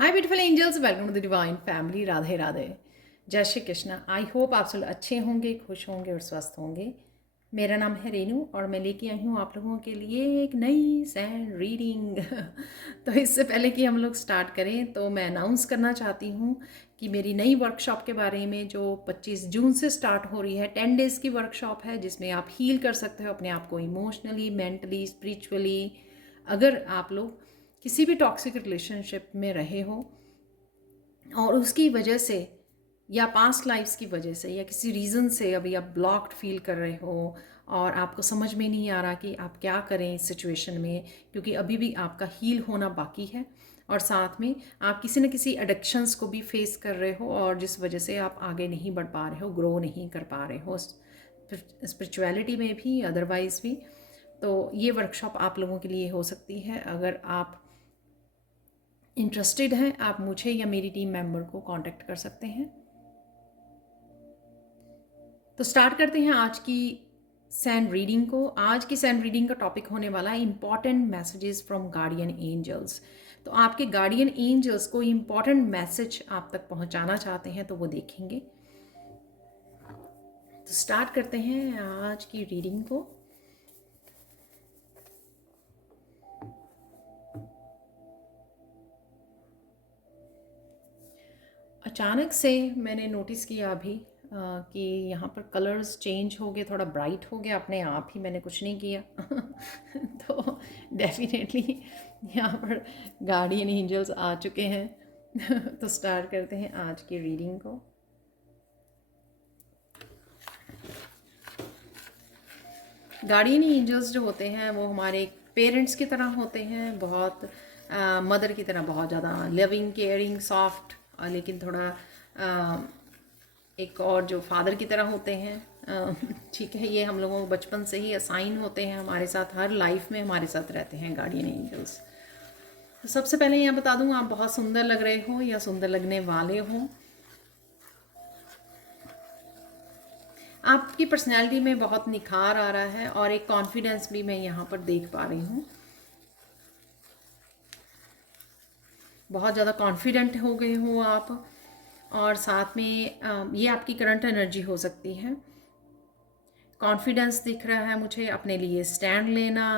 Hi beautiful angels, welcome to the divine family. Radhe Radhe, जय Shri Krishna. I hope आप सब अच्छे होंगे, खुश होंगे और स्वस्थ होंगे। मेरा नाम है रेनू और मैं लेके आई हूँ आप लोगों के लिए एक नई सैंड रीडिंग। तो इससे पहले कि हम लोग स्टार्ट करें तो मैं अनाउंस करना चाहती हूँ कि मेरी नई वर्कशॉप के बारे में जो 25 जून से स्टार्ट हो रही है। 10 डेज़ की वर्कशॉप है जिसमें आप हील कर सकते हो अपने आप को इमोशनली, मेंटली, स्पिरिचुअली। अगर आप लोग किसी भी टॉक्सिक रिलेशनशिप में रहे हो और उसकी वजह से या पास्ट लाइफ्स की वजह से या किसी रीज़न से अभी आप ब्लॉक्ड फील कर रहे हो और आपको समझ में नहीं आ रहा कि आप क्या करें इस सिचुएशन में, क्योंकि अभी भी आपका हील होना बाकी है और साथ में आप किसी न किसी एडिक्शंस को भी फेस कर रहे हो और जिस वजह से आप आगे नहीं बढ़ पा रहे हो, ग्रो नहीं कर पा रहे हो स्पिरिचुअलिटी में भी, अदरवाइज भी। तो ये वर्कशॉप आप लोगों के लिए हो सकती है। अगर आप इंटरेस्टेड हैं आप मुझे या मेरी टीम मेंबर को कांटेक्ट कर सकते हैं। तो स्टार्ट करते हैं आज की सैंड रीडिंग को। आज की सैंड रीडिंग का टॉपिक होने वाला है important messages from guardian angels. तो आपके गार्डियन एंजल्स को इंपॉर्टेंट मैसेज आप तक पहुंचाना चाहते हैं तो वो देखेंगे। तो स्टार्ट करते हैं आज की रीडिंग को। अचानक से मैंने नोटिस किया अभी कि यहाँ पर कलर्स चेंज हो गए, थोड़ा ब्राइट हो गया अपने आप ही, मैंने कुछ नहीं किया। तो डेफिनेटली यहाँ पर गार्डियन एंजल्स आ चुके हैं। तो स्टार्ट करते हैं आज की रीडिंग को। गार्डियन एंजल्स जो होते हैं वो हमारे पेरेंट्स की तरह होते हैं, बहुत मदर की तरह, बहुत ज़्यादा लविंग, केयरिंग, सॉफ्ट, लेकिन थोड़ा एक और जो फादर की तरह होते हैं। ठीक है, ये हम लोगों को बचपन से ही असाइन होते हैं, हमारे साथ हर लाइफ में हमारे साथ रहते हैं गार्डियन एंजल्स। तो सबसे पहले यह बता दूं, आप बहुत सुंदर लग रहे हो या सुंदर लगने वाले हो। आपकी पर्सनैलिटी में बहुत निखार आ रहा है और एक कॉन्फिडेंस भी मैं यहाँ पर देख पा रही हूँ। बहुत ज़्यादा कॉन्फिडेंट हो गए हो आप, और साथ में ये आपकी करंट एनर्जी हो सकती है। कॉन्फिडेंस दिख रहा है मुझे, अपने लिए स्टैंड लेना,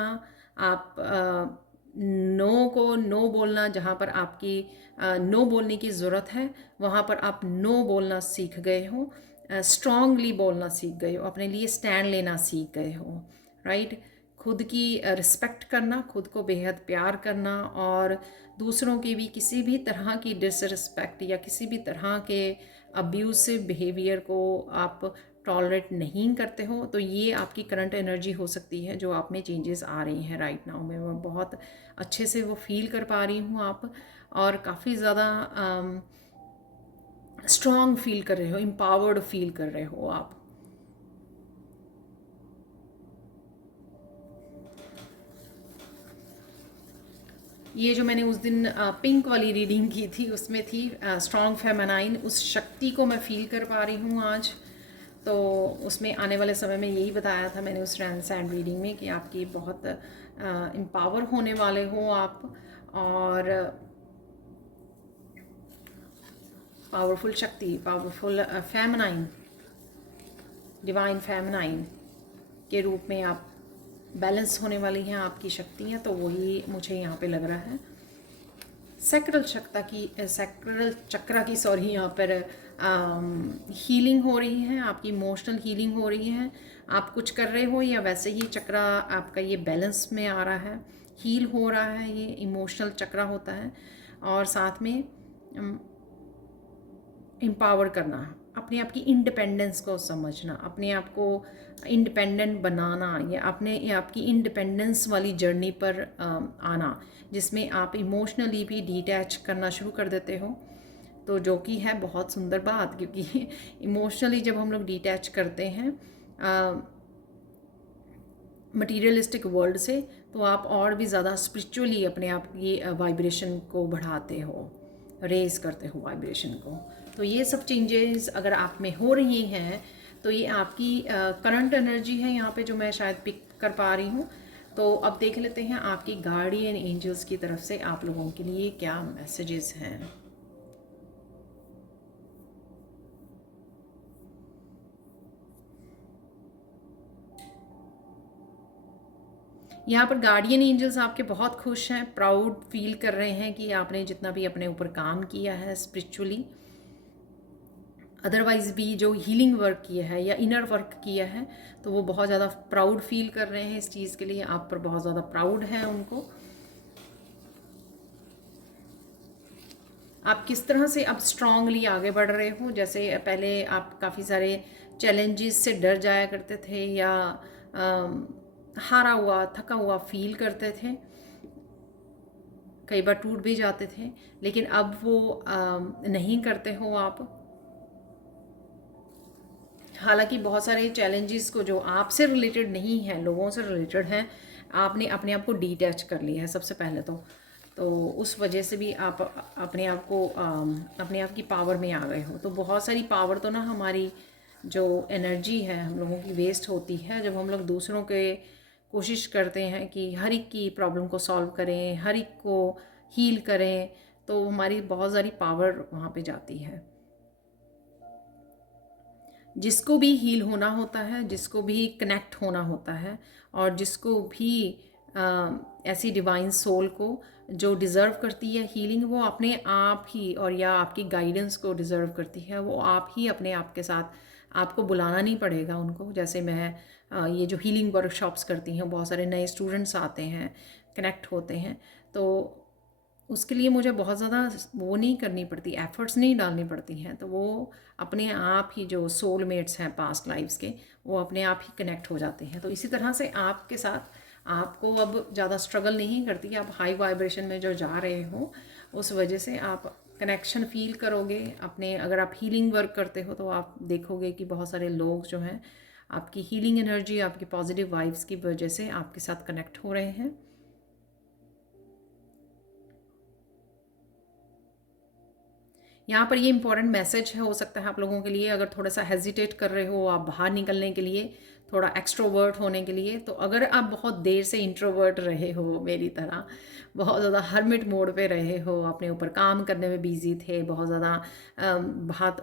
आप नो को नो बोलना, जहाँ पर आपकी नो बोलने की ज़रूरत है वहाँ पर आप नो बोलना सीख गए हो, स्ट्रांगली बोलना सीख गए हो, अपने लिए स्टैंड लेना सीख गए हो। राइट, खुद की रिस्पेक्ट करना, खुद को बेहद प्यार करना और दूसरों की भी किसी भी तरह की डिसरिस्पेक्ट या किसी भी तरह के अब्यूसिव बिहेवियर को आप टॉलरेट नहीं करते हो। तो ये आपकी करंट एनर्जी हो सकती है जो आप में चेंजेस आ रही हैं राइट नाउ। मैं बहुत अच्छे से वो फील कर पा रही हूँ आप, और काफ़ी ज़्यादा स्ट्रॉन्ग फील कर रहे हो, एम्पावर्ड फील कर रहे हो आप। ये जो मैंने उस दिन पिंक वाली रीडिंग की थी उसमें थी स्ट्रॉन्ग फेमिनाइन, उस शक्ति को मैं फील कर पा रही हूँ आज। तो उसमें आने वाले समय में यही बताया था मैंने उस सैंड रीडिंग में कि आपकी बहुत एम्पावर होने वाले हो आप, और पावरफुल शक्ति, पावरफुल फेमिनाइन, डिवाइन फेमिनाइन के रूप में आप बैलेंस होने वाली हैं आपकी शक्तियाँ। तो वही मुझे यहाँ पे लग रहा है। सैक्रल चक्रा की सॉरी यहाँ पर हीलिंग हो रही है, आपकी इमोशनल हीलिंग हो रही है। आप कुछ कर रहे हो या वैसे ही चक्रा आपका ये बैलेंस में आ रहा है, हील हो रहा है। ये इमोशनल चक्रा होता है। और साथ में एम्पावर करना, अपने आप की इंडिपेंडेंस को समझना, अपने आप को इंडिपेंडेंट बनाना, या अपने आपकी इंडिपेंडेंस वाली जर्नी पर आना, जिसमें आप इमोशनली भी डिटैच करना शुरू कर देते हो। तो जो कि है बहुत सुंदर बात, क्योंकि इमोशनली जब हम लोग डिटैच करते हैं मटीरियलिस्टिक वर्ल्ड से, तो आप और भी ज़्यादा स्पिरिचुअली अपने आप की वाइब्रेशन को बढ़ाते हो, रेज करते हो वाइब्रेशन को। तो ये सब चेंजेस अगर आप में हो रही हैं तो ये आपकी करंट एनर्जी है यहाँ पे जो मैं शायद पिक कर पा रही हूँ। तो अब देख लेते हैं आपकी गार्डियन एंजल्स की तरफ से आप लोगों के लिए क्या मैसेजेस हैं। यहाँ पर गार्डियन एंजल्स आपके बहुत खुश हैं, प्राउड फील कर रहे हैं कि आपने जितना भी अपने ऊपर काम किया है स्पिरिचुअली, अदरवाइज़ भी जो हीलिंग वर्क किया है या इनर वर्क किया है, तो वो बहुत ज़्यादा प्राउड फील कर रहे हैं इस चीज़ के लिए, आप पर बहुत ज़्यादा प्राउड है उनको। आप किस तरह से अब स्ट्रांगली आगे बढ़ रहे हो। जैसे पहले आप काफ़ी सारे चैलेंजेस से डर जाया करते थे या हारा हुआ थका हुआ फील करते थे, कई बार टूट भी जाते थे, लेकिन अब वो नहीं करते हो आप। हालांकि बहुत सारे चैलेंजेस को जो आपसे रिलेटेड नहीं हैं, लोगों से रिलेटेड हैं, आपने अपने आप को डिटैच कर लिया है सबसे पहले तो उस वजह से भी आप अपने आप को अपने आप की पावर में आ गए हो। तो बहुत सारी पावर तो ना हमारी जो एनर्जी है हम लोगों की वेस्ट होती है जब हम लोग दूसरों के कोशिश करते हैं कि हर एक की प्रॉब्लम को सॉल्व करें, हर एक को हील करें, तो हमारी बहुत सारी पावर वहाँ पे जाती है। जिसको भी हील होना होता है, जिसको भी कनेक्ट होना होता है, और जिसको भी ऐसी डिवाइन सोल को जो डिज़र्व करती है हीलिंग, वो अपने आप ही, और या आपकी गाइडेंस को डिज़र्व करती है, वो आप ही अपने आप के साथ, आपको बुलाना नहीं पड़ेगा उनको। जैसे मैं ये जो हीलिंग वर्कशॉप्स करती हैं, बहुत सारे नए स्टूडेंट्स आते हैं, कनेक्ट होते हैं, तो उसके लिए मुझे बहुत ज़्यादा वो नहीं करनी पड़ती, एफ़र्ट्स नहीं डालनी पड़ती हैं। तो वो अपने आप ही जो सोलमेट्स हैं पास्ट लाइफ्स के, वो अपने आप ही कनेक्ट हो जाते हैं। तो इसी तरह से आपके साथ आपको अब ज़्यादा स्ट्रगल नहीं करती, आप हाई वाइब्रेशन में जो जा रहे हो उस वजह से आप कनेक्शन फील करोगे अपने। अगर आप हीलिंग वर्क करते हो तो आप देखोगे कि बहुत सारे लोग जो हैं आपकी हीलिंग एनर्जी, आपकी पॉजिटिव वाइब्स की वजह से आपके साथ कनेक्ट हो रहे हैं। यहाँ पर ये इंपॉर्टेंट मैसेज है, हो सकता है आप लोगों के लिए, अगर थोड़ा सा हेजिटेट कर रहे हो आप बाहर निकलने के लिए, थोड़ा एक्सट्रोवर्ट होने के लिए। तो अगर आप बहुत देर से इंट्रोवर्ट रहे हो मेरी तरह, बहुत ज़्यादा हर्मिट मोड पे रहे हो, अपने ऊपर काम करने में बिजी थे, बहुत ज़्यादा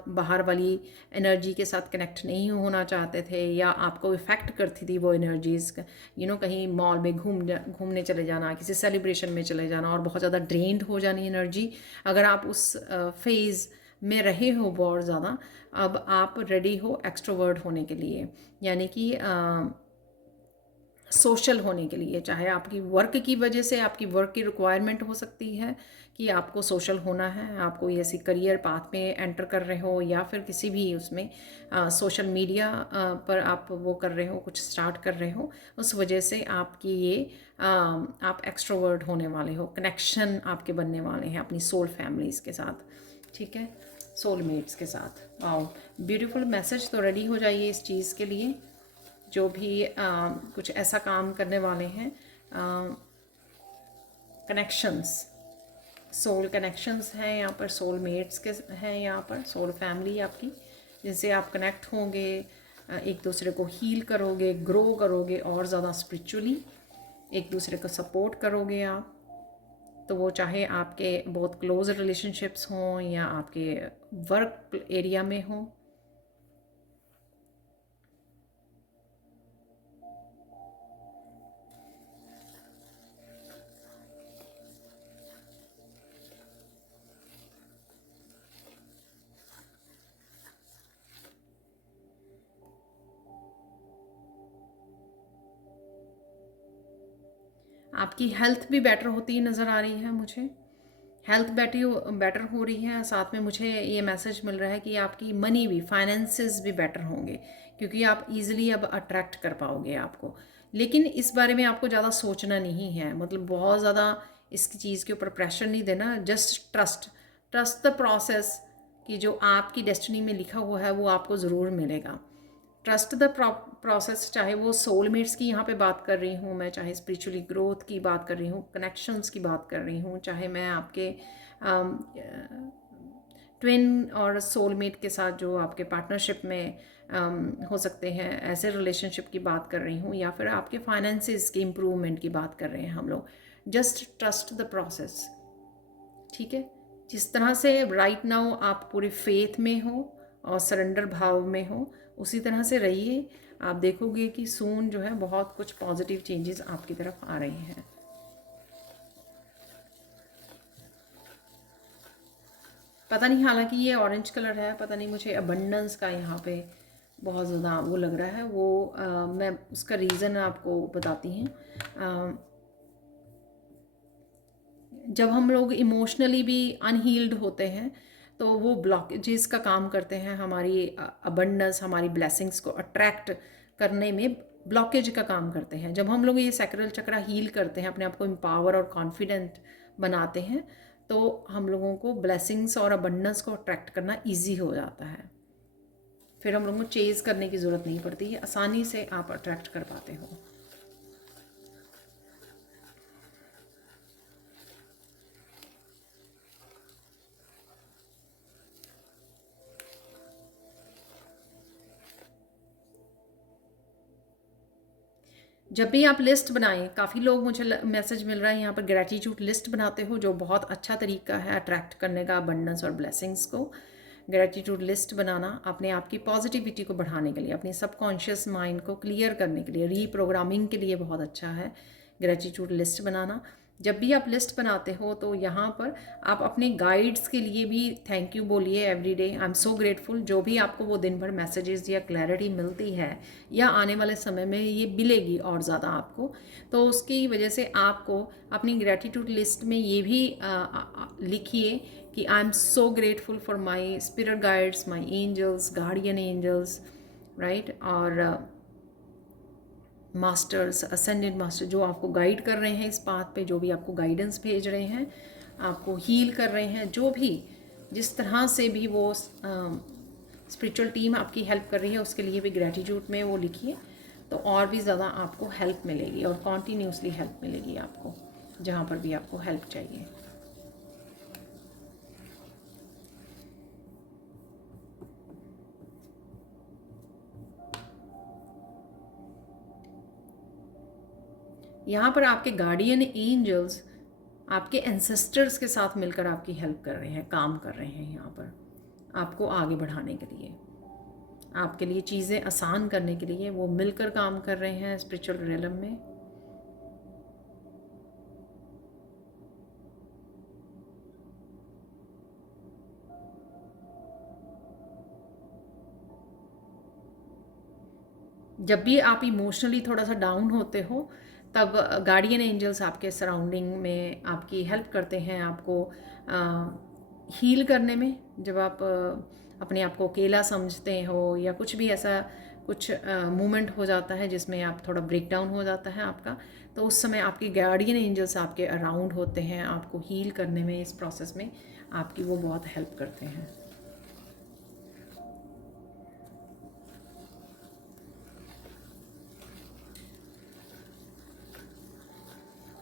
बाहर वाली एनर्जी के साथ कनेक्ट नहीं होना चाहते थे, या आपको इफ़ेक्ट करती थी वो एनर्जीज़, कहीं मॉल में घूमने चले जाना, किसी सेलिब्रेशन में चले जाना, और बहुत ज़्यादा ड्रेन्ड हो जानी एनर्जी, अगर आप उस फेज़ में रहे हो बहुत ज़्यादा, अब आप रेडी हो एक्सट्रोवर्ट होने के लिए, यानी कि सोशल होने के लिए। चाहे आपकी वर्क की वजह से, आपकी वर्क की रिक्वायरमेंट हो सकती है कि आपको सोशल होना है, आप कोई ऐसी करियर पाथ में एंटर कर रहे हो, या फिर किसी भी उसमें सोशल मीडिया पर आप वो कर रहे हो, कुछ स्टार्ट कर रहे हो, उस वजह से आपकी ये आप एक्सट्रोवर्ट होने वाले हो, कनेक्शन आपके बनने वाले हैं अपनी सोल फैमिलीज़ के साथ, ठीक है, सोलमेट्स के साथ। Wow, beautiful message. तो रेडी हो जाइए इस चीज़ के लिए, जो भी कुछ ऐसा काम करने वाले हैं। कनेक्शंस, सोल कनेक्शंस हैं यहाँ पर, सोलमेट्स के हैं यहाँ पर, सोल फैमिली आपकी, जिनसे आप कनेक्ट होंगे, एक दूसरे को हील करोगे, ग्रो करोगे और ज़्यादा स्पिरिचुअली, एक दूसरे को सपोर्ट करोगे आप। तो वो चाहे आपके बहुत क्लोज रिलेशनशिप्स हों या आपके वर्क एरिया में हों। आपकी हेल्थ भी बेटर होती नज़र आ रही है मुझे, हेल्थ बेटर हो रही है। साथ में मुझे ये मैसेज मिल रहा है कि आपकी मनी भी, फाइनेंसेस भी बेटर होंगे, क्योंकि आप इजीली अब अट्रैक्ट कर पाओगे आपको। लेकिन इस बारे में आपको ज़्यादा सोचना नहीं है, मतलब बहुत ज़्यादा इसकी चीज़ के ऊपर प्रेशर नहीं देना। जस्ट ट्रस्ट द प्रोसेस, कि जो आपकी डेस्टिनी में लिखा हुआ है वो आपको ज़रूर मिलेगा। ट्रस्ट द प्रोसेस, चाहे वो सोलमेट्स की यहाँ पे बात कर रही हूँ मैं, चाहे स्पिरिचुअली ग्रोथ की बात कर रही हूँ, कनेक्शंस की बात कर रही हूँ, चाहे मैं आपके ट्विन और सोलमेट के साथ जो आपके पार्टनरशिप में हो सकते हैं, ऐसे रिलेशनशिप की बात कर रही हूँ, या फिर आपके फाइनेंसिस की इम्प्रूवमेंट की बात कर रहे हैं हम लोग। जस्ट ट्रस्ट द प्रोसेस, ठीक है। जिस तरह से राइट नाउ आप पूरे फेथ में हो और सरेंडर भाव में हो, उसी तरह से रहिए। आप देखोगे कि सून जो है बहुत कुछ पॉजिटिव चेंजेस आपकी तरफ आ रहे हैं। पता नहीं, हालांकि ये ऑरेंज कलर है, पता नहीं मुझे अबंडेंस का यहाँ पे बहुत ज़्यादा वो लग रहा है। वो मैं उसका रीज़न आपको बताती हूँ। जब हम लोग इमोशनली भी अनहील्ड होते हैं तो वो ब्लॉकेजेस का काम करते हैं, हमारी अबंडेंस, हमारी ब्लेसिंग्स को अट्रैक्ट करने में ब्लॉकेज का काम करते हैं। जब हम लोग ये सैक्रल चक्रा हील करते हैं, अपने आप को एम्पावर और कॉन्फिडेंट बनाते हैं, तो हम लोगों को ब्लेसिंग्स और अबंडेंस को अट्रैक्ट करना ईजी हो जाता है। फिर हम लोगों को चेज़ करने की ज़रूरत नहीं पड़ती है, आसानी से आप अट्रैक्ट कर पाते हो। जब भी आप लिस्ट बनाएं, काफ़ी लोग मुझे मैसेज मिल रहा है यहाँ पर ग्रैटिट्यूड लिस्ट बनाते हो, जो बहुत अच्छा तरीका है अट्रैक्ट करने का अबंडेंस और ब्लेसिंग्स को। ग्रैटिट्यूड लिस्ट बनाना अपने आप की पॉजिटिविटी को बढ़ाने के लिए, अपने सबकॉन्शियस माइंड को क्लियर करने के लिए, रीप्रोग्रामिंग के लिए बहुत अच्छा है ग्रैटिट्यूड लिस्ट बनाना। जब भी आप लिस्ट बनाते हो तो यहाँ पर आप अपने गाइड्स के लिए भी थैंक यू बोलिए every day, I am so grateful. जो भी आपको वो दिन भर मैसेजेस या क्लैरिटी मिलती है या आने वाले समय में ये मिलेगी और ज़्यादा आपको, तो उसकी वजह से आपको अपनी ग्रैटिट्यूड लिस्ट में ये भी लिखिए कि I am so grateful for my spirit guides, my angels, guardian angels, right, और मास्टर्स, असेंडेड मास्टर, जो आपको गाइड कर रहे हैं इस पाथ पे, जो भी आपको गाइडेंस भेज रहे हैं, आपको हील कर रहे हैं, जो भी जिस तरह से भी वो स्पिरिचुअल टीम आपकी हेल्प कर रही है, उसके लिए भी ग्रैटिट्यूड में वो लिखिए, तो और भी ज़्यादा आपको हेल्प मिलेगी और कॉन्टीन्यूसली हेल्प मिलेगी आपको, जहाँ पर भी आपको हेल्प चाहिए। यहाँ पर आपके गार्डियन एंजल्स आपके एंसेस्टर्स के साथ मिलकर आपकी हेल्प कर रहे हैं, काम कर रहे हैं यहाँ पर आपको आगे बढ़ाने के लिए, आपके लिए चीज़ें आसान करने के लिए वो मिलकर काम कर रहे हैं स्पिरिचुअल रियलम में। जब भी आप इमोशनली थोड़ा सा डाउन होते हो, तब गार्डियन एंजल्स आपके सराउंडिंग में आपकी हेल्प करते हैं, आपको हील करने में। जब आप अपने आप को अकेला समझते हो या कुछ भी ऐसा कुछ मोमेंट हो जाता है जिसमें आप थोड़ा ब्रेक डाउन हो जाता है आपका, तो उस समय आपके गार्डियन एंजल्स आपके अराउंड होते हैं, आपको हील करने में, इस प्रोसेस में आपकी वो बहुत हेल्प करते हैं।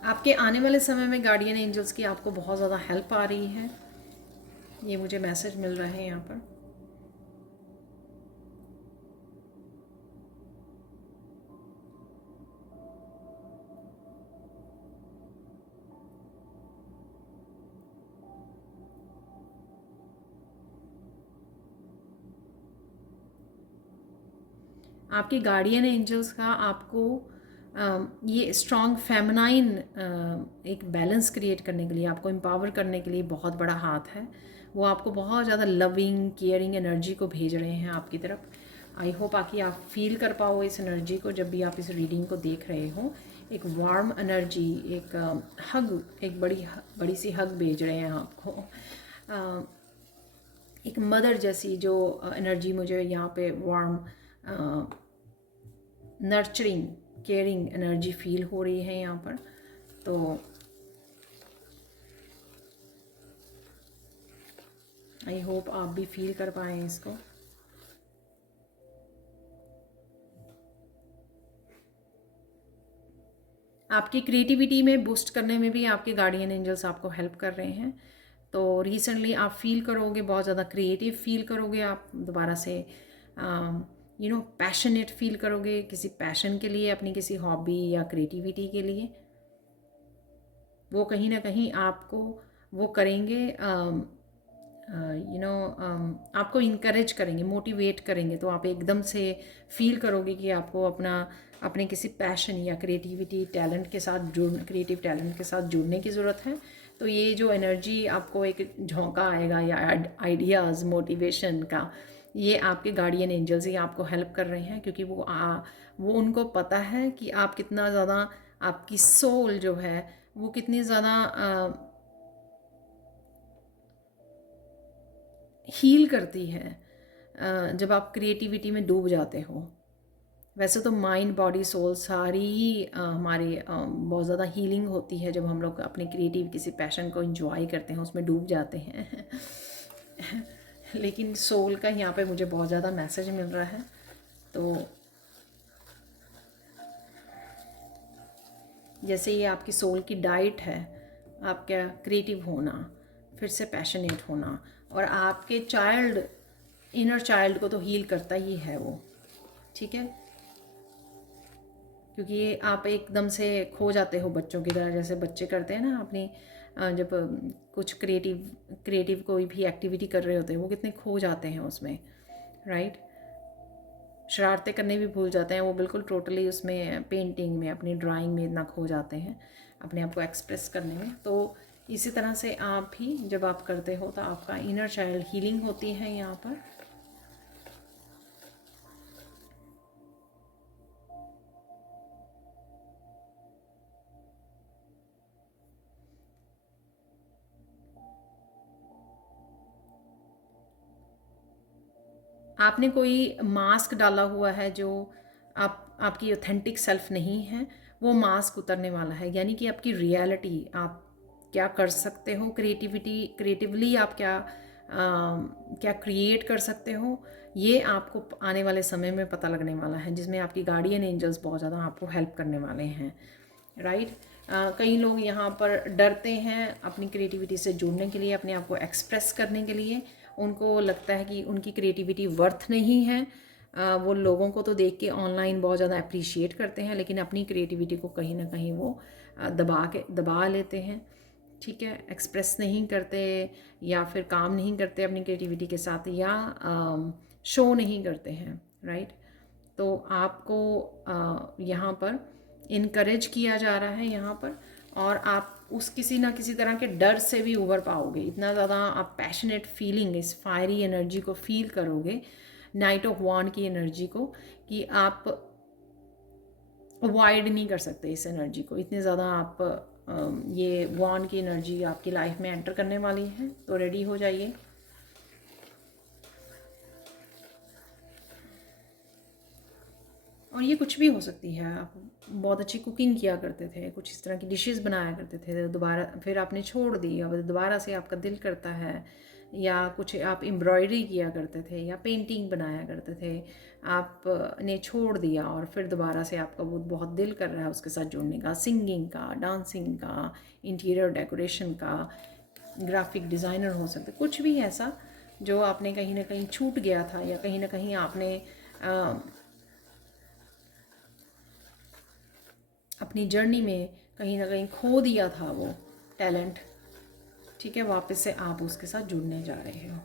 आपके आने वाले समय में गार्डियन एंजल्स की आपको बहुत ज़्यादा हेल्प आ रही है, ये मुझे मैसेज मिल रहा है यहाँ पर। आपके गार्डियन एंजल्स का आपको ये स्ट्रॉन्ग फेमिनाइन एक बैलेंस क्रिएट करने के लिए, आपको एम्पावर करने के लिए बहुत बड़ा हाथ है। वो आपको बहुत ज़्यादा लविंग केयरिंग एनर्जी को भेज रहे हैं आपकी तरफ। आई होप आकि आप फील कर पाओ इस एनर्जी को जब भी आप इस रीडिंग को देख रहे हो। एक वार्म एनर्जी, एक हग, एक बड़ी सी हग भेज रहे हैं आपको। एक मदर जैसी जो एनर्जी मुझे यहाँ पे warm nurturing caring energy feel हो रही है यहाँ पर। तो आई होप आप भी फील कर पाएँ इसको। आपकी क्रिएटिविटी में बूस्ट करने में भी आपके गार्डियन एंजल्स आपको हेल्प कर रहे हैं। तो रिसेंटली आप फील करोगे, बहुत ज़्यादा क्रिएटिव फील करोगे, आप दोबारा से पैशनेट फील करोगे किसी पैशन के लिए, अपनी किसी हॉबी या क्रिएटिविटी के लिए। वो कहीं ना कहीं आपको वो करेंगे, आपको इनकरेज करेंगे, मोटिवेट करेंगे। तो आप एकदम से फील करोगे कि आपको अपने किसी पैशन या क्रिएटिव टैलेंट के साथ जुड़ने की ज़रूरत है। तो ये जो एनर्जी आपको एक झोंका आएगा या आइडियाज़ मोटिवेशन का, ये आपके गार्डियन एंजल्स ही आपको हेल्प कर रहे हैं, क्योंकि वो उनको पता है कि आप कितना ज़्यादा, आपकी सोल जो है वो कितनी ज़्यादा हील करती है जब आप क्रिएटिविटी में डूब जाते हो। वैसे तो माइंड बॉडी सोल सारी ही हमारे बहुत ज़्यादा हीलिंग होती है जब हम लोग अपने क्रिएटिव किसी पैशन को एंजॉय करते हैं, उसमें डूब जाते हैं। लेकिन सोल का यहाँ पे मुझे बहुत ज़्यादा मैसेज मिल रहा है। तो जैसे ये आपकी सोल की डाइट है, आपका क्रिएटिव होना, फिर से पैशनेट होना, और आपके इनर चाइल्ड को तो हील करता ही है वो, ठीक है। क्योंकि ये आप एकदम से खो जाते हो बच्चों की तरह, जैसे बच्चे करते हैं ना अपनी, जब कुछ क्रिएटिव कोई भी एक्टिविटी कर रहे होते हैं, वो कितने खो जाते हैं उसमें, राइट। शरारतें करने भी भूल जाते हैं वो, बिल्कुल टोटली उसमें पेंटिंग में, अपनी ड्राइंग में इतना खो जाते हैं अपने आप को एक्सप्रेस करने में। तो इसी तरह से आप भी जब आप करते हो तो आपका इनर चाइल्ड हीलिंग होती है यहाँ पर। आपने कोई मास्क डाला हुआ है जो आपकी ऑथेंटिक सेल्फ नहीं है, वो मास्क उतरने वाला है। यानी कि आपकी रियलिटी, आप क्या कर सकते हो, क्रिएटिवली आप क्या क्रिएट कर सकते हो, ये आपको आने वाले समय में पता लगने वाला है, जिसमें आपकी गार्डियन एंजल्स बहुत ज़्यादा आपको हेल्प करने वाले हैं, राइट। कई लोग यहाँ पर डरते हैं अपनी क्रिएटिविटी से जुड़ने के लिए, अपने आप को एक्सप्रेस करने के लिए। उनको लगता है कि उनकी क्रिएटिविटी वर्थ नहीं है। वो लोगों को तो देख के ऑनलाइन बहुत ज़्यादा अप्रिशिएट करते हैं, लेकिन अपनी क्रिएटिविटी को कहीं ना कहीं वो दबा लेते हैं, ठीक है। एक्सप्रेस नहीं करते या फिर काम नहीं करते अपनी क्रिएटिविटी के साथ, या शो नहीं करते हैं, राइट। तो आपको यहाँ पर इनकरेज किया जा रहा है यहाँ पर, और आप उस किसी ना किसी तरह के डर से भी उभर पाओगे। इतना ज़्यादा आप पैशनेट फीलिंग, इस फायरी एनर्जी को फील करोगे, नाइट ऑफ वॉन्ड की एनर्जी को, कि आप अवॉइड नहीं कर सकते इस एनर्जी को। इतने ज़्यादा आप ये वॉन्ड की एनर्जी आपकी लाइफ में एंटर करने वाली है। तो रेडी हो जाइए। और ये कुछ भी हो सकती है। आप बहुत अच्छी कुकिंग किया करते थे, कुछ इस तरह की डिशेस बनाया करते थे, दोबारा फिर आपने छोड़ दी, अब दोबारा से आपका दिल करता है, या कुछ आप एम्ब्रॉयडरी किया करते थे या पेंटिंग बनाया करते थे, आपने छोड़ दिया और फिर दोबारा से आपका वो बहुत दिल कर रहा है उसके साथ जुड़ने का, सिंगिंग का, डांसिंग का, इंटीरियर डेकोरेशन का, ग्राफिक डिज़ाइनर हो सकते, कुछ भी ऐसा जो आपने कहीं ना कहीं छूट गया था, या कहीं ना कहीं आपने अपनी जर्नी में कहीं ना कहीं खो दिया था वो टैलेंट, ठीक है। वापस से आप उसके साथ जुड़ने जा रहे हो।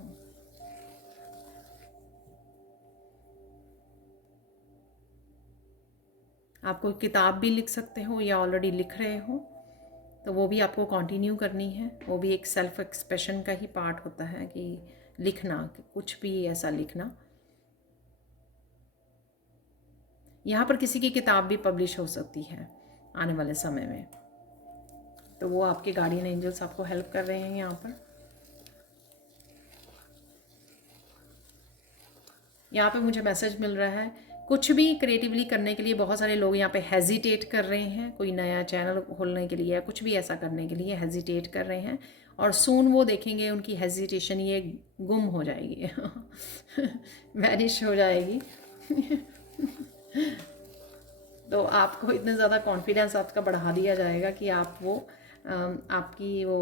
आप कोई किताब भी लिख सकते हो या ऑलरेडी लिख रहे हो, तो वो भी आपको कंटिन्यू करनी है। वो भी एक सेल्फ एक्सप्रेशन का ही पार्ट होता है कि लिखना, कि कुछ भी ऐसा लिखना। यहाँ पर किसी की किताब भी पब्लिश हो सकती है आने वाले समय में, तो वो आपके गार्डियन एंजल्स आपको हेल्प कर रहे हैं यहाँ पर। यहाँ पे मुझे मैसेज मिल रहा है, कुछ भी क्रिएटिवली करने के लिए बहुत सारे लोग यहाँ पे हेजिटेट कर रहे हैं, कोई नया चैनल खोलने के लिए या कुछ भी ऐसा करने के लिए हेजिटेट कर रहे हैं, और सून वो देखेंगे उनकी हेजिटेशन ये गुम हो जाएगी, वैनिश हो जाएगी। तो आपको इतना ज़्यादा कॉन्फिडेंस आपका बढ़ा दिया जाएगा कि आप वो आपकी वो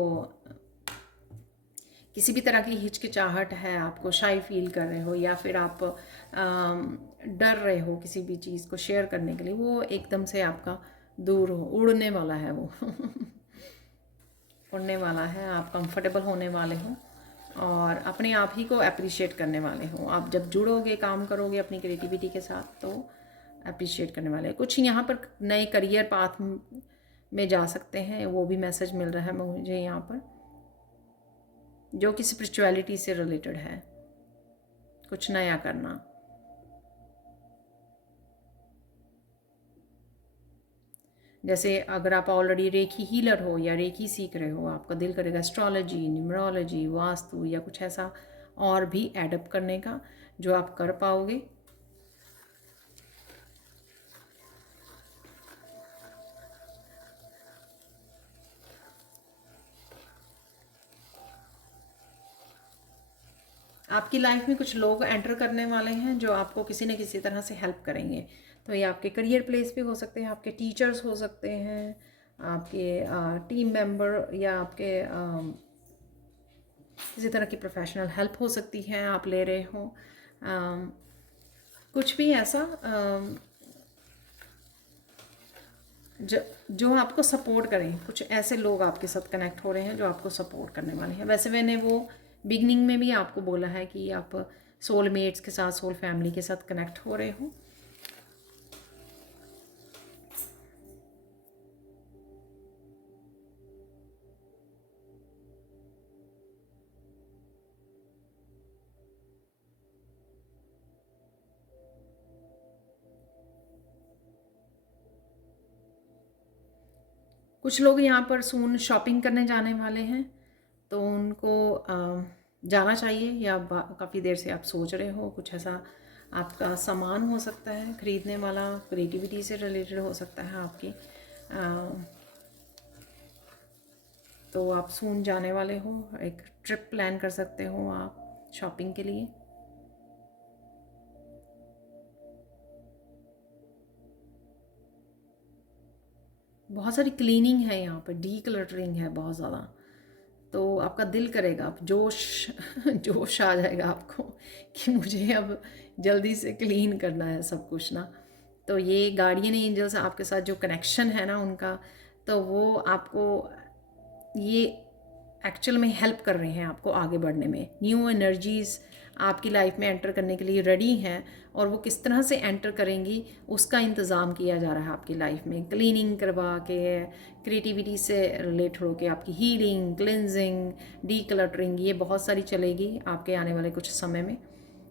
किसी भी तरह की हिचकिचाहट है, आपको शाई फील कर रहे हो, या फिर आप डर रहे हो किसी भी चीज़ को शेयर करने के लिए, वो एकदम से आपका दूर हो, उड़ने वाला है वो उड़ने वाला है। आप कंफर्टेबल होने वाले हो और अपने आप ही को अप्रिशिएट करने वाले हो। आप जब जुड़ोगे, काम करोगे अपनी क्रिएटिविटी के साथ, तो अप्रिशिएट करने वाले। कुछ यहाँ पर नए करियर पाथ में जा सकते हैं, वो भी मैसेज मिल रहा है मुझे यहाँ पर, जो कि स्पिरिचुअलिटी से रिलेटेड है, कुछ नया करना। जैसे अगर आप ऑलरेडी रेखी हीलर हो या रेखी सीख रहे हो, आपका दिल करेगा एस्ट्रोलॉजी, न्यूमरोलॉजी, वास्तु या कुछ ऐसा और भी एडअप करने का, जो आप कर पाओगे। आपकी लाइफ में कुछ लोग एंटर करने वाले हैं जो आपको किसी न किसी तरह से हेल्प करेंगे। तो ये आपके करियर प्लेस पे हो सकते हैं, आपके टीचर्स हो सकते हैं, आपके टीम मेंबर, या आपके किसी तरह की प्रोफेशनल हेल्प हो सकती है आप ले रहे हो। कुछ भी ऐसा जो आपको सपोर्ट करें। कुछ ऐसे लोग आपके साथ कनेक्ट हो रहे हैं जो आपको सपोर्ट करने वाले हैं। वैसे मैंने वो बिगनिंग में भी आपको बोला है कि आप सोलमेट्स के साथ, सोल फैमिली के साथ कनेक्ट हो रहे हो। कुछ लोग यहाँ पर सून शॉपिंग करने जाने वाले हैं, तो उनको जाना चाहिए, या काफ़ी देर से आप सोच रहे हो। कुछ ऐसा आपका सामान हो सकता है ख़रीदने वाला, क्रिएटिविटी से रिलेटेड हो सकता है आपकी। तो आप सून जाने वाले हो, एक ट्रिप प्लान कर सकते हो आप शॉपिंग के लिए। बहुत सारी क्लीनिंग है यहाँ पर, डी क्लटरिंग है बहुत ज़्यादा। तो आपका दिल करेगा, आप जोश आ जाएगा आपको कि मुझे अब जल्दी से क्लीन करना है सब कुछ ना। तो ये गार्डियन एंजल्स आपके साथ जो कनेक्शन है ना उनका, तो वो आपको ये एक्चुअल में हेल्प कर रहे हैं आपको आगे बढ़ने में। न्यू एनर्जीज़ आपकी लाइफ में एंटर करने के लिए रेडी हैं, और वो किस तरह से एंटर करेंगी उसका इंतज़ाम किया जा रहा है आपकी लाइफ में। क्लीनिंग करवा के, क्रिएटिविटी से रिलेट हो के, आपकी हीलिंग, क्लिनजिंग, डी क्लटरिंग, ये बहुत सारी चलेगी आपके आने वाले कुछ समय में।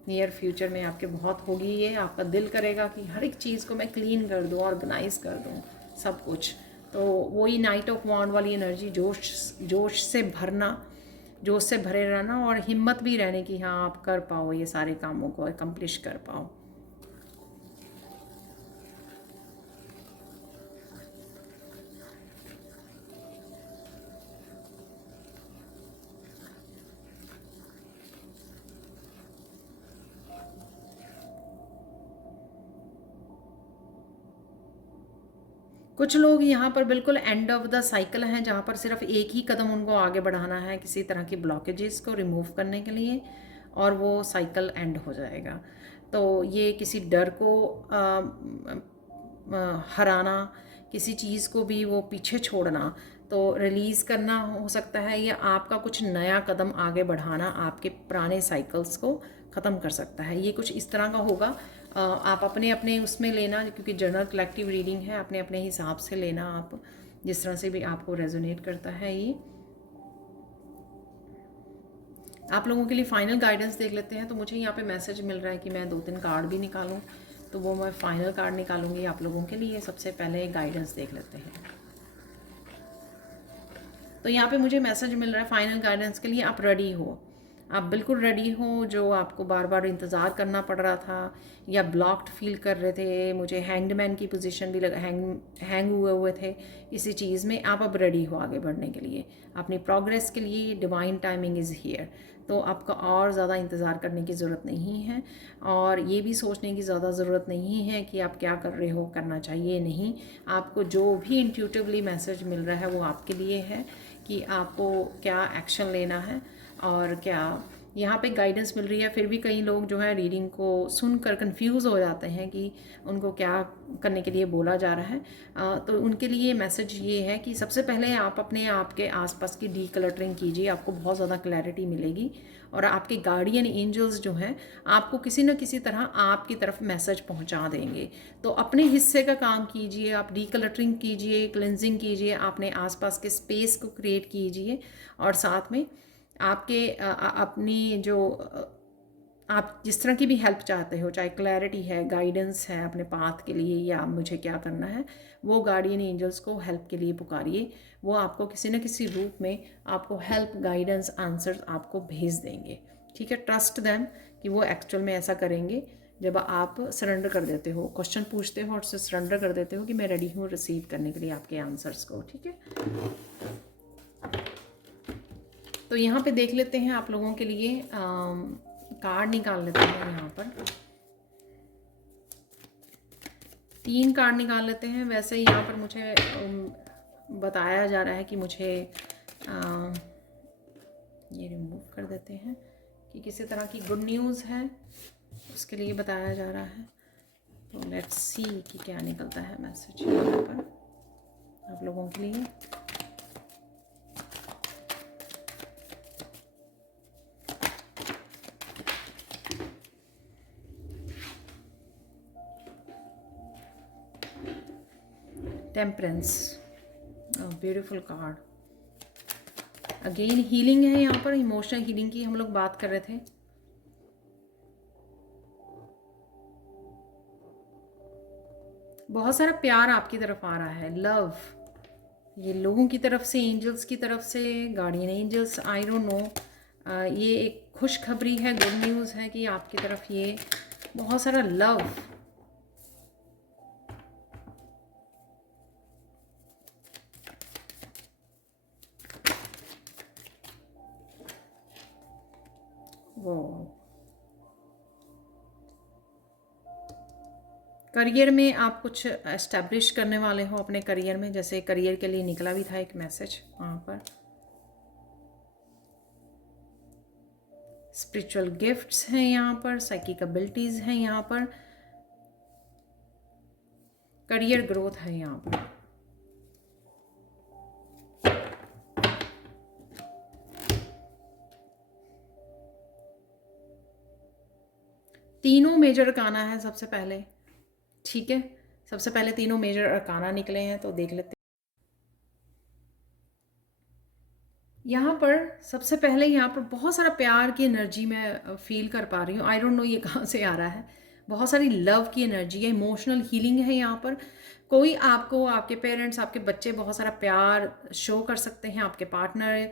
नियर फ्यूचर में आपके बहुत होगी ये। आपका दिल करेगा कि हर एक चीज़ को मैं क्लीन कर दूँ, ऑर्गेनाइज कर दूँ सब कुछ। तो वही नाइट ऑफ वांड वाली एनर्जी, जोश से भरना, जोश से भरे रहना, और हिम्मत भी रहने की हाँ आप कर पाओ, ये सारे कामों को अकम्प्लिश कर पाओ। कुछ लोग यहाँ पर बिल्कुल एंड ऑफ द साइकिल हैं, जहाँ पर सिर्फ एक ही कदम उनको आगे बढ़ाना है किसी तरह की ब्लॉकेजेस को रिमूव करने के लिए, और वो साइकिल एंड हो जाएगा। तो ये किसी डर को हराना, किसी चीज़ को भी वो पीछे छोड़ना, तो रिलीज़ करना हो सकता है, या आपका कुछ नया कदम आगे बढ़ाना आपके पुराने साइकिल्स को ख़त्म कर सकता है। ये कुछ इस तरह का होगा। आप अपने अपने उसमें लेना, क्योंकि जनरल कलेक्टिव रीडिंग है, अपने अपने हिसाब से लेना आप, जिस तरह से भी आपको रेजोनेट करता है। ये आप लोगों के लिए फाइनल गाइडेंस देख लेते हैं। तो मुझे यहाँ पे मैसेज मिल रहा है कि मैं 2-3 कार्ड भी निकालूं, तो वो मैं फाइनल कार्ड निकालूंगी आप लोगों के लिए। सबसे पहले गाइडेंस देख लेते हैं। तो यहाँ पे मुझे मैसेज मिल रहा है फाइनल गाइडेंस के लिए, आप रेडी हो, आप बिल्कुल रेडी हो। जो आपको बार बार इंतज़ार करना पड़ रहा था, या ब्लॉक्ड फील कर रहे थे, मुझे हैंगड की पोजीशन भी हैंग हुए थे इसी चीज़ में, आप अब रेडी हो आगे बढ़ने के लिए, अपनी प्रोग्रेस के लिए। Divine timing is here. तो आपको और ज़्यादा इंतज़ार करने की ज़रूरत नहीं है, और ये भी सोचने की ज़्यादा ज़रूरत नहीं है कि आप क्या कर रहे हो, करना चाहिए नहीं। आपको जो भी इंट्यूटिवली मैसेज मिल रहा है वो आपके लिए है कि आपको क्या एक्शन लेना है। और क्या यहाँ पे गाइडेंस मिल रही है। फिर भी कई लोग जो है रीडिंग को सुनकर कंफ्यूज हो जाते हैं कि उनको क्या करने के लिए बोला जा रहा है। तो उनके लिए मैसेज ये है कि सबसे पहले आप अपने आप के आसपास की डीक्लटरिंग कीजिए, आपको बहुत ज़्यादा क्लैरिटी मिलेगी। और आपके गार्डियन एंजल्स जो हैं आपको किसी न किसी तरह आपकी तरफ मैसेज पहुंचा देंगे। तो अपने हिस्से का काम कीजिए, आप डीक्लटरिंग कीजिए, क्लिनजिंग कीजिए, अपने आसपास के स्पेस को क्रिएट कीजिए। और साथ में आपके अपनी जो आप जिस तरह की भी हेल्प चाहते हो, चाहे क्लैरिटी है, गाइडेंस है अपने पाथ के लिए या मुझे क्या करना है, वो गार्डियन एंजल्स को हेल्प के लिए पुकारिए। वो आपको किसी न किसी रूप में आपको हेल्प, गाइडेंस, आंसर आपको भेज देंगे। ठीक है, ट्रस्ट देम कि वो एक्चुअल में ऐसा करेंगे। जब आप सरेंडर कर देते हो, क्वेश्चन पूछते हो और उससे सरेंडर कर देते हो कि मैं रेडी हूँ रिसीव करने के लिए आपके आंसर्स को। ठीक है, तो यहाँ पे देख लेते हैं आप लोगों के लिए कार्ड निकाल लेते हैं। यहाँ पर 3 कार्ड निकाल लेते हैं। वैसे यहाँ पर मुझे बताया जा रहा है कि मुझे ये रिमूव कर देते हैं कि किसी तरह की गुड न्यूज़ है, उसके लिए बताया जा रहा है। तो लेट्स सी कि क्या निकलता है मैसेज यहाँ पर आप लोगों के लिए। Temperance, beautiful card. Again healing है यहाँ पर, इमोशनल हीलिंग की हम लोग बात कर रहे थे। बहुत सारा प्यार आपकी तरफ आ रहा है, लव, ये लोगों की तरफ से, एंजल्स की तरफ से, guardian angels, I don't know. ये एक खुशखबरी है, गुड न्यूज़ है कि आपकी तरफ ये बहुत सारा लव। वो करियर में आप कुछ एस्टेब्लिश करने वाले हो अपने करियर में, जैसे करियर के लिए निकला भी था एक मैसेज वहाँ पर। स्पिरिचुअल गिफ्ट्स हैं यहाँ पर, साइकिक एबिलिटीज़ हैं यहाँ पर, करियर ग्रोथ है यहाँ पर। तीनों मेजर अरकाना है सबसे पहले। ठीक है, सबसे पहले तीनों मेजर अरकाना निकले हैं, तो देख लेते हैं। यहाँ पर सबसे पहले यहाँ पर बहुत सारा प्यार की एनर्जी मैं फील कर पा रही हूँ। आई डोंट नो ये कहाँ से आ रहा है। बहुत सारी लव की एनर्जी है, इमोशनल हीलिंग है यहाँ पर। कोई आपको, आपके पेरेंट्स, आपके बच्चे बहुत सारा प्यार शो कर सकते हैं, आपके पार्टनर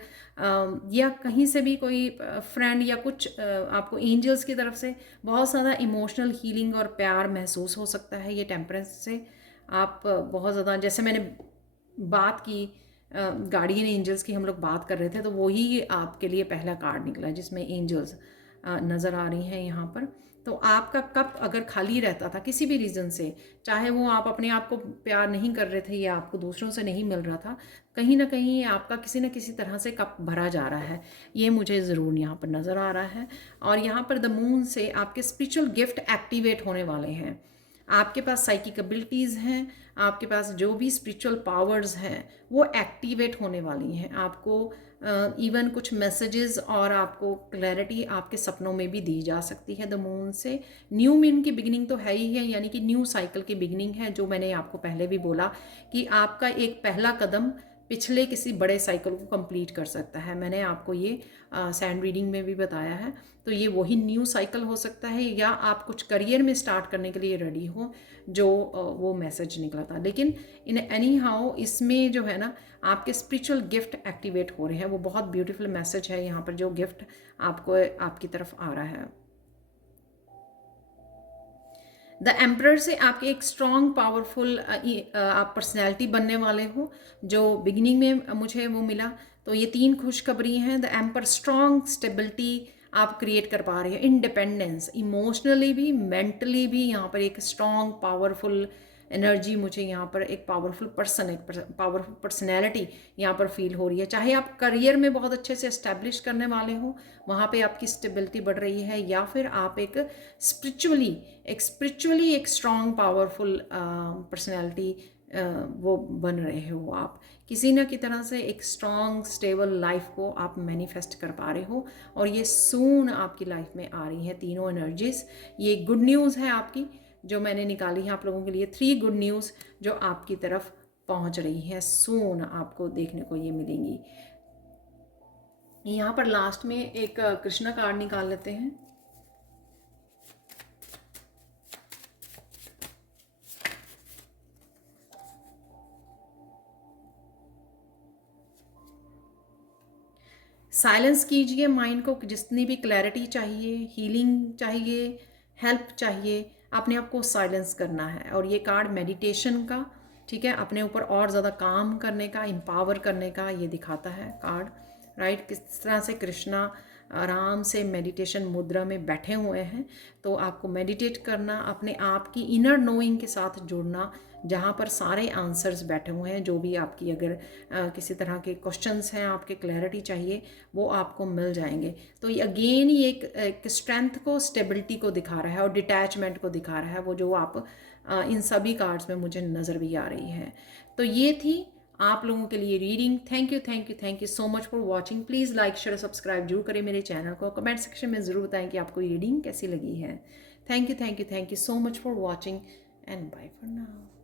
या कहीं से भी कोई फ्रेंड या कुछ आपको एंजल्स की तरफ से बहुत ज़्यादा इमोशनल हीलिंग और प्यार महसूस हो सकता है। ये टेम्परेंस से आप बहुत ज़्यादा, जैसे मैंने बात की गार्डियन एंजल्स की हम लोग बात कर रहे थे, तो वही आपके लिए पहला कार्ड निकला जिसमें एंजल्स नज़र आ रही हैं यहाँ पर। तो आपका कप अगर खाली रहता था किसी भी रीज़न से, चाहे वो आप अपने आप को प्यार नहीं कर रहे थे या आपको दूसरों से नहीं मिल रहा था, कहीं ना कहीं आपका किसी न किसी तरह से कप भरा जा रहा है, ये मुझे ज़रूर यहाँ पर नज़र आ रहा है। और यहाँ पर द मून से आपके स्पिरिचुअल गिफ्ट एक्टिवेट होने वाले हैं। आपके पास साइकिक एबिलिटीज़ हैं, आपके पास जो भी स्पिरिचुअल पावर्स हैं वो एक्टिवेट होने वाली हैं। आपको इवन कुछ मैसेजेस और आपको क्लैरिटी आपके सपनों में भी दी जा सकती है द मून से। न्यू मून की बिगिनिंग तो है ही है, यानी कि न्यू साइकिल की बिगिनिंग है, जो मैंने आपको पहले भी बोला कि आपका एक पहला कदम पिछले किसी बड़े साइकिल को कंप्लीट कर सकता है। मैंने आपको ये सैंड रीडिंग में भी बताया है। तो ये वही न्यू साइकिल हो सकता है, या आप कुछ करियर में स्टार्ट करने के लिए रेडी हो, जो वो मैसेज निकला था। लेकिन इन एनी हाउ इसमें जो है ना, आपके स्पिरिचुअल गिफ्ट एक्टिवेट हो रहे हैं। वो बहुत ब्यूटीफुल मैसेज है यहाँ पर, जो गिफ्ट आपको आपकी तरफ आ रहा है। द एम्परर से आपके एक स्ट्रॉन्ग पावरफुल आप पर्सनैलिटी बनने वाले हो, जो बिगिनिंग में मुझे वो मिला। तो ये 3 खुशखबरी हैं। द एम्पर, स्ट्रॉन्ग स्टेबिलिटी आप क्रिएट कर पा रहे हैं, इंडिपेंडेंस, इमोशनली भी, मेंटली भी। यहाँ पर एक स्ट्रॉन्ग पावरफुल एनर्जी मुझे यहाँ पर एक पावरफुल पर्सन, एक पावरफुल पर्सनैलिटी यहाँ पर फील हो रही है। चाहे आप करियर में बहुत अच्छे से इस्टेब्लिश करने वाले हो, वहाँ पे आपकी स्टेबिलिटी बढ़ रही है, या फिर आप एक स्पिरिचुअली एक स्ट्रॉन्ग पावरफुल पर्सनैलिटी वो बन रहे हो। आप किसी न किसी तरह से एक स्ट्रॉन्ग स्टेबल लाइफ को आप मैनिफेस्ट कर पा रहे हो, और ये सून आपकी लाइफ में आ रही हैं तीनों एनर्जीज। ये गुड न्यूज़ है आपकी जो मैंने निकाली है आप लोगों के लिए, 3 गुड न्यूज़ जो आपकी तरफ पहुंच रही है, सून आपको देखने को ये मिलेंगी। यहाँ पर लास्ट में एक कृष्णा कार्ड निकाल लेते हैं। साइलेंस कीजिए माइंड को, जितनी भी क्लैरिटी चाहिए, हीलिंग चाहिए, हेल्प चाहिए, अपने आप को साइलेंस करना है। और ये कार्ड मेडिटेशन का, ठीक है, अपने ऊपर और ज़्यादा काम करने का, एम्पावर करने का ये दिखाता है कार्ड, राइट। किस तरह से कृष्णा आराम से मेडिटेशन मुद्रा में बैठे हुए हैं, तो आपको मेडिटेट करना, अपने आप की इनर नोइंग के साथ जुड़ना, जहाँ पर सारे आंसर्स बैठे हुए हैं। जो भी आपकी अगर किसी तरह के क्वेश्चंस हैं, आपके क्लैरिटी चाहिए, वो आपको मिल जाएंगे। तो ये अगेन ही एक स्ट्रेंथ को, स्टेबिलिटी को दिखा रहा है और डिटैचमेंट को दिखा रहा है, वो जो आप इन सभी कार्ड्स में मुझे नज़र भी आ रही है। तो ये थी आप लोगों के लिए reading. Thank you so much for watching. Please like share subscribe जरूर करें मेरे चैनल को। कमेंट सेक्शन में ज़रूर बताएं कि आपको ये रीडिंग कैसी लगी है। Thank you so much for watching and bye for now.